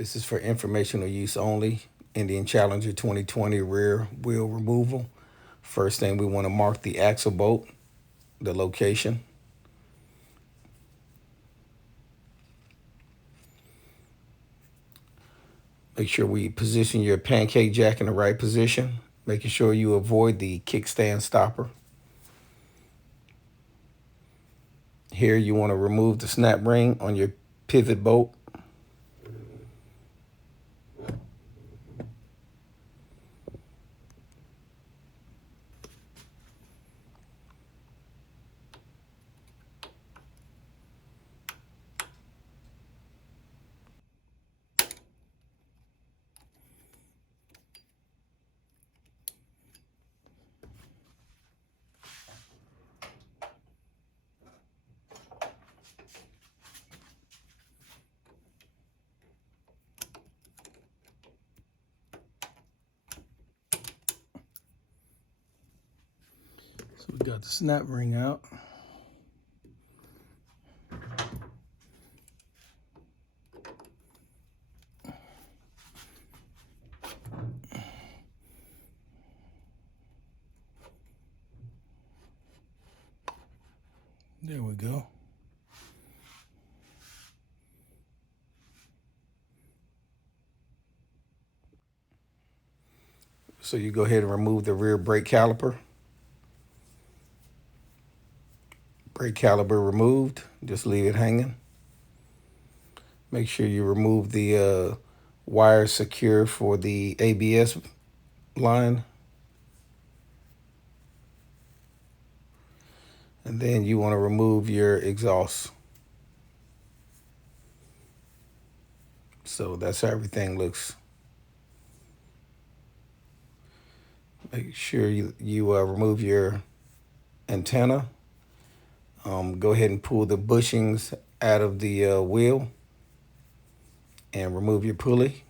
This is for informational use only. Indian Challenger 2020 rear wheel removal. First thing, we want to mark the axle bolt, the location. Make sure we position your pancake jack in the right position, making sure you avoid the kickstand stopper. Here you want to remove the snap ring on your pivot bolt. So we got the snap ring out. There we go. So you go ahead and remove the rear brake caliper. Brake caliper removed, just leave it hanging. Make sure you remove the wire secure for the ABS line. And then you want to remove your exhaust. So that's how everything looks. Make sure you remove your antenna. Go ahead and pull the bushings out of the wheel and remove your pulley.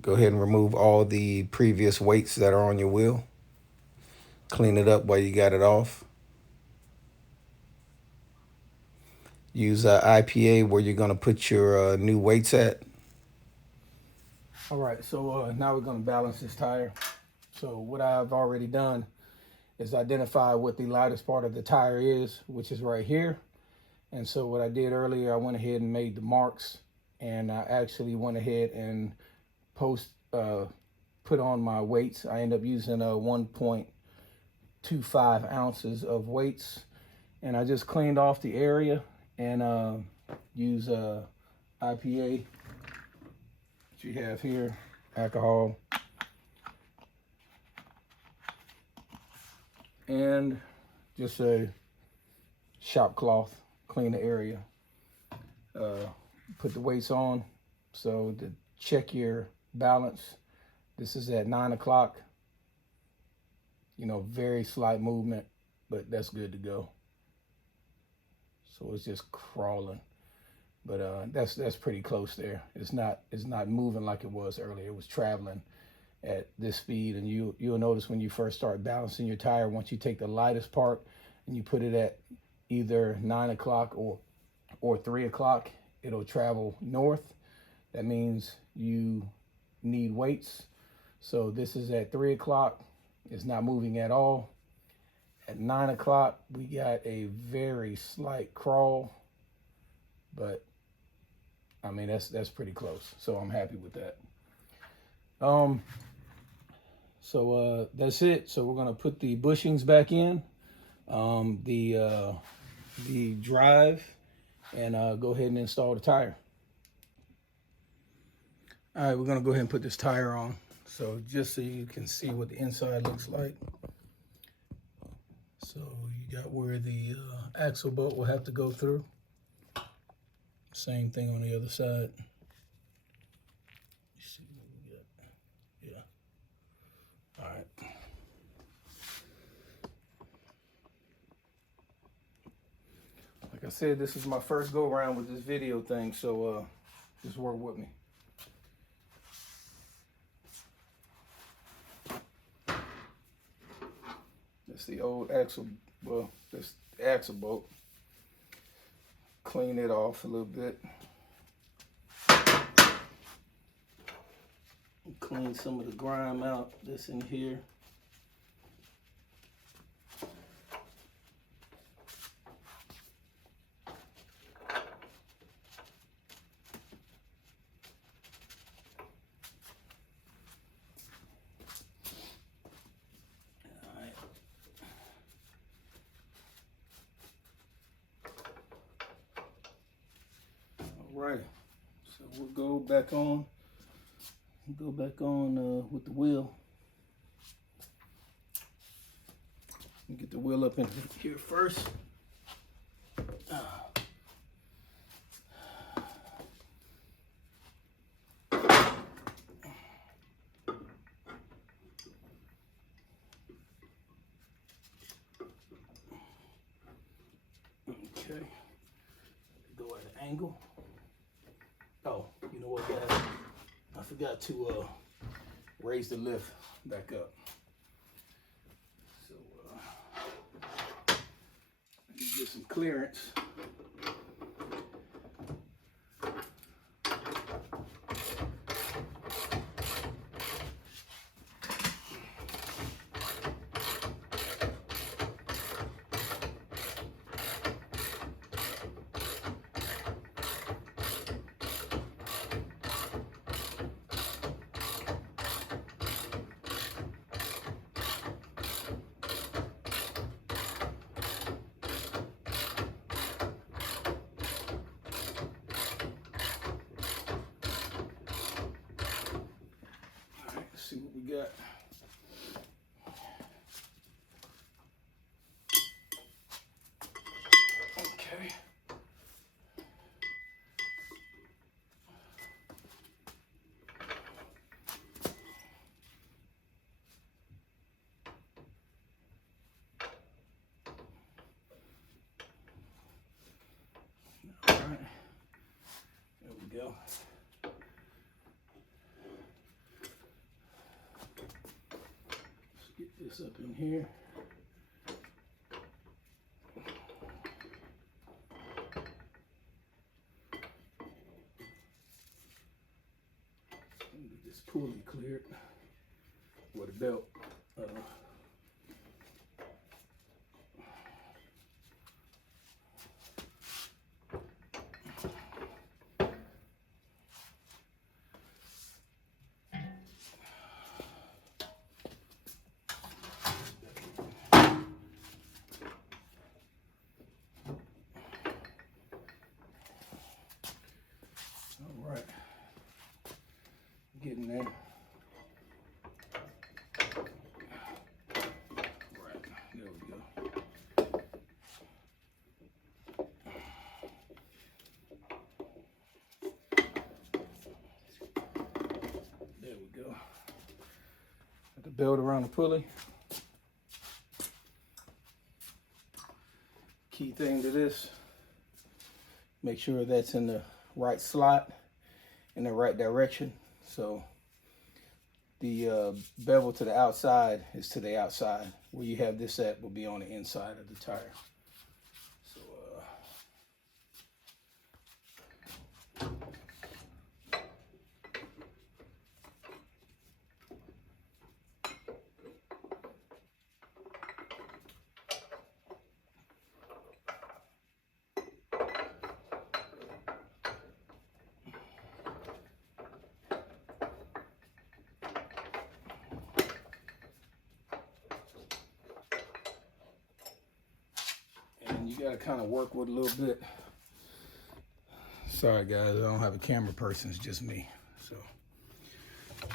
Go ahead and remove all the previous weights that are on your wheel. Clean it up while you got it off. Use IPA where you're going to put your new weights at. All right, so now we're going to balance this tire. So what I've already done is identify what the lightest part of the tire is, which is right here. And so what I did earlier, I went ahead and made the marks, and I actually went ahead and put on my weights. I end up using 1.25 ounces of weights, and I just cleaned off the area and use IPA that you have here, alcohol, and just a shop cloth, clean the area. Put the weights on. So to check your balance, this is at 9 o'clock. You know, very slight movement, but that's good to go. So it's just crawling, but that's pretty close there. It's not moving like it was earlier. It was traveling at this speed, and you'll notice when you first start balancing your tire, once you take the lightest part and you put it at either 9 o'clock or 3 o'clock, it'll travel north. That means you need weights. So this is at 3 o'clock. It's not moving at all. At 9 o'clock, we got a very slight crawl, but I mean, that's pretty close. So I'm happy with that. So that's it. So we're gonna put the bushings back in, the drive, and go ahead and install the tire. All right, we're gonna go ahead and put this tire on. So just so you can see what the inside looks like. So you got where the axle bolt will have to go through. Same thing on the other side. Let's see what we got. Yeah. All right. Like I said, this is my first go around with this video thing, so just work with me. That's the old axle, well, that's the axle bolt. clean it off a little bit. Clean some of the grime out that's in here. Right, so we'll go back on with the wheel. Get the wheel up in here first. Okay, go at an angle. Oh, you know what, guys? I forgot to raise the lift back up. So let me get some clearance. See what we got. Okay. All right. There we go. Get this up in here. Get this pulley cleared with a belt. All right, getting there. Right, there we go. There we go. Got the belt around the pulley. Key thing to this, make sure that's in the right slot, in the right direction. So the bevel to the outside is to the outside. Where you have this at will be on the inside of the tire. So you gotta kind of work with a little bit. Sorry guys, I don't have a camera person, it's just me.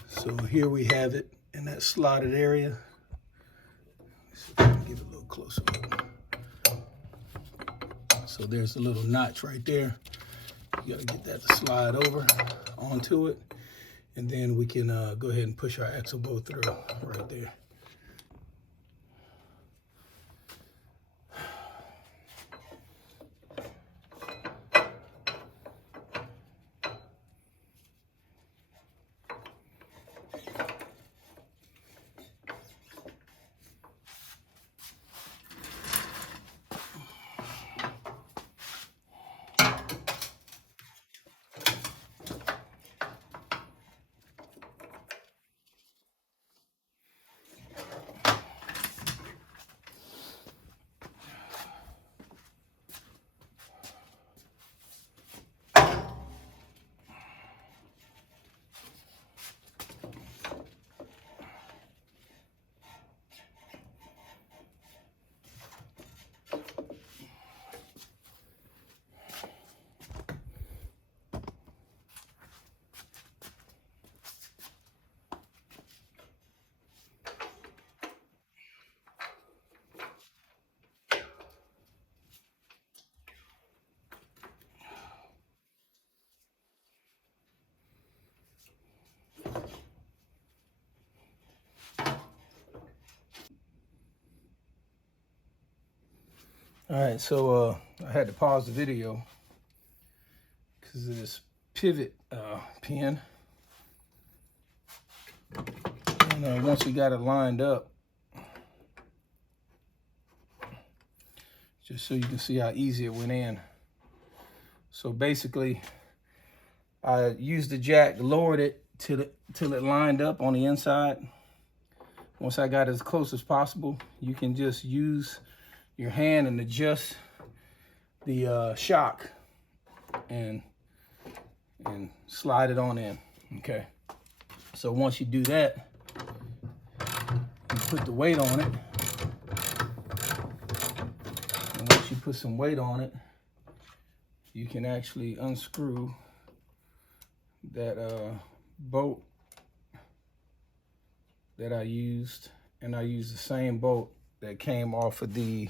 So here we have it in that slotted area. Let's see if I can get a little closer look. So there's a little notch right there. You gotta get that to slide over onto it. And then we can go ahead and push our axle bolt through right there. All right, so I had to pause the video because of this pivot pin. And once we got it lined up, just so you can see how easy it went in. So basically, I used the jack, lowered it till it lined up on the inside. Once I got as close as possible, you can just use your hand and adjust the shock and slide it on in. Okay. So once you do that, you put the weight on it. And once you put some weight on it, you can actually unscrew that bolt that I used, and I used the same bolt that came off of the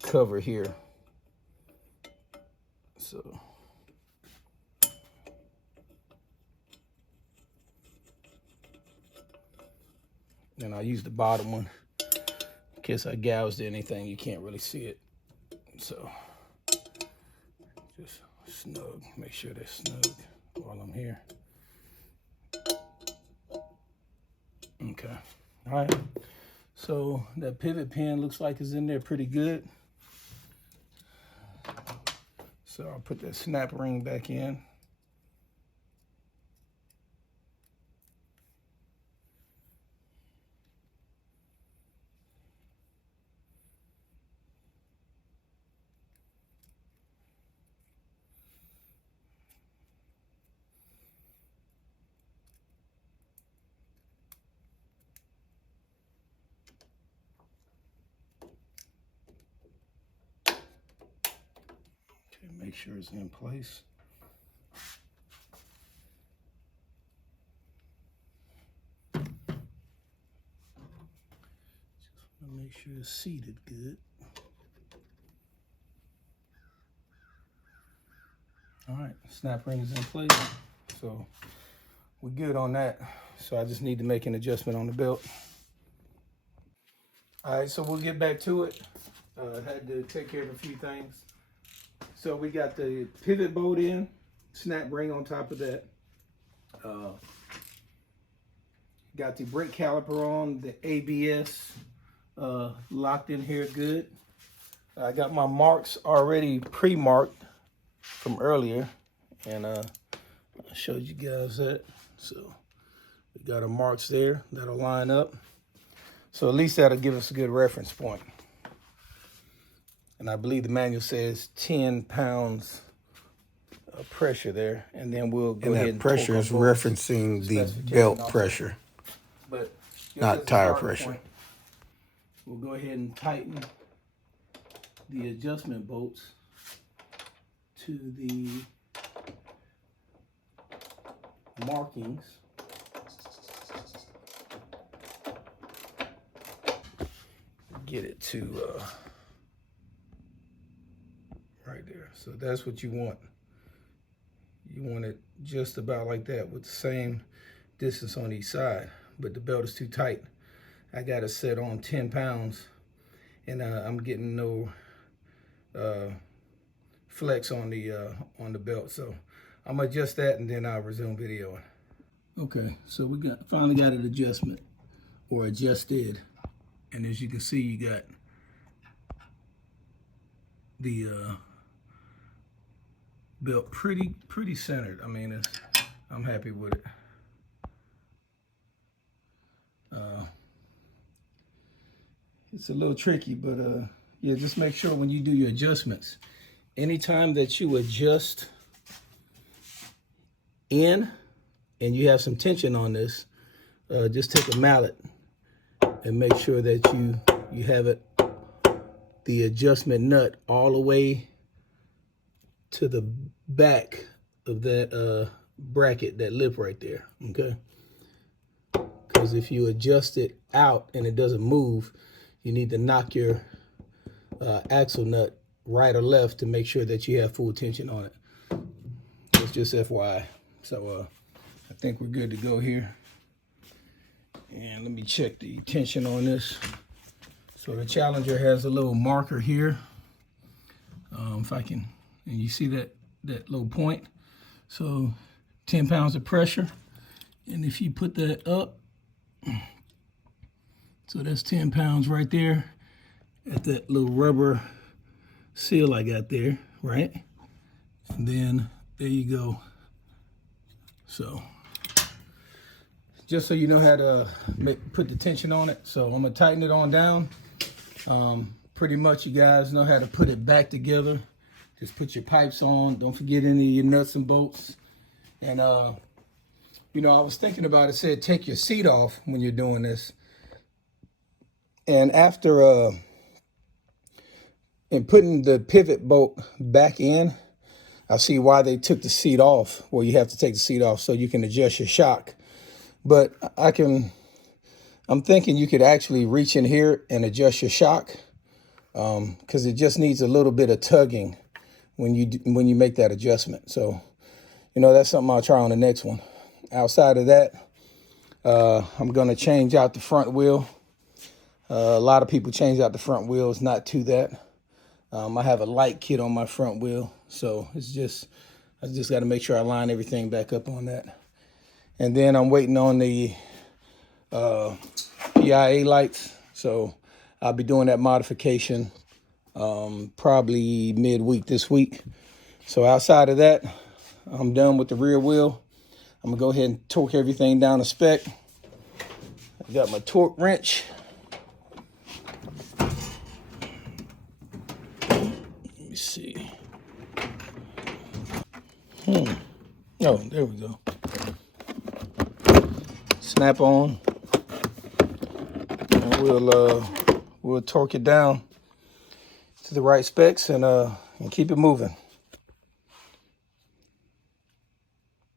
cover here. So then I used the bottom one in case I gouged anything. You can't really see it, so just snug, make sure they're snug while I'm here. Okay, all right, so that pivot pin looks like it's in there pretty good. So I'll put that snap ring back in. Make sure it's in place. Just want to make sure it's seated good. All right, snap ring is in place, so we're good on that. So I just need to make an adjustment on the belt. All right, so we'll get back to it. Had to take care of a few things. So we got the pivot bolt in, snap ring on top of that. Got the brake caliper on, the ABS locked in here good. I got my marks already pre-marked from earlier, and I showed you guys that. So we got our marks there that'll line up. So at least that'll give us a good reference point. And I believe the manual says 10 pounds of pressure there. And then we'll go ahead and that pressure is referencing the belt pressure, but not tire pressure. Point, we'll go ahead and tighten the adjustment bolts to the markings. Get it to right there. So that's what you want. You want it just about like that with the same distance on each side, but the belt is too tight. I got it set on 10 pounds and I'm getting no flex on the belt. So I'm gonna adjust that and then I'll resume videoing. Okay, so we finally got an adjustment, or adjusted. And as you can see, you got the belt pretty centered. I mean, I'm happy with it. It's a little tricky, but yeah, just make sure when you do your adjustments, anytime that you adjust in and you have some tension on this, just take a mallet and make sure that you have the adjustment nut all the way to the back of that bracket, that lip right there, okay? Because if you adjust it out and it doesn't move, you need to knock your axle nut right or left to make sure that you have full tension on it. It's just FYI. So I think we're good to go here. And let me check the tension on this. So the Challenger has a little marker here. If I can, and you see that little point. So 10 pounds of pressure. And if you put that up, so that's 10 pounds right there at that little rubber seal I got there, right? And then there you go. So just so you know how to put the tension on it. So I'm gonna tighten it on down. Pretty much you guys know how to put it back together. Just put your pipes on. Don't forget any of your nuts and bolts. And you know, I was thinking about it, said take your seat off when you're doing this. And after in putting the pivot bolt back in, I see why they took the seat off. Well, you have to take the seat off so you can adjust your shock. But I'm thinking you could actually reach in here and adjust your shock, because it just needs a little bit of tugging when you make that adjustment. So, you know, that's something I'll try on the next one. Outside of that, I'm gonna change out the front wheel. A lot of people change out the front wheel. It's not to that. I have a light kit on my front wheel, so I just got to make sure I line everything back up on that. And then I'm waiting on the PIA lights, so I'll be doing that modification probably midweek this week. So outside of that, I'm done with the rear wheel. I'm gonna go ahead and torque everything down to spec. I got my torque wrench. Let me see. Oh, there we go. Snap on. And we'll torque it down to the right specs and keep it moving.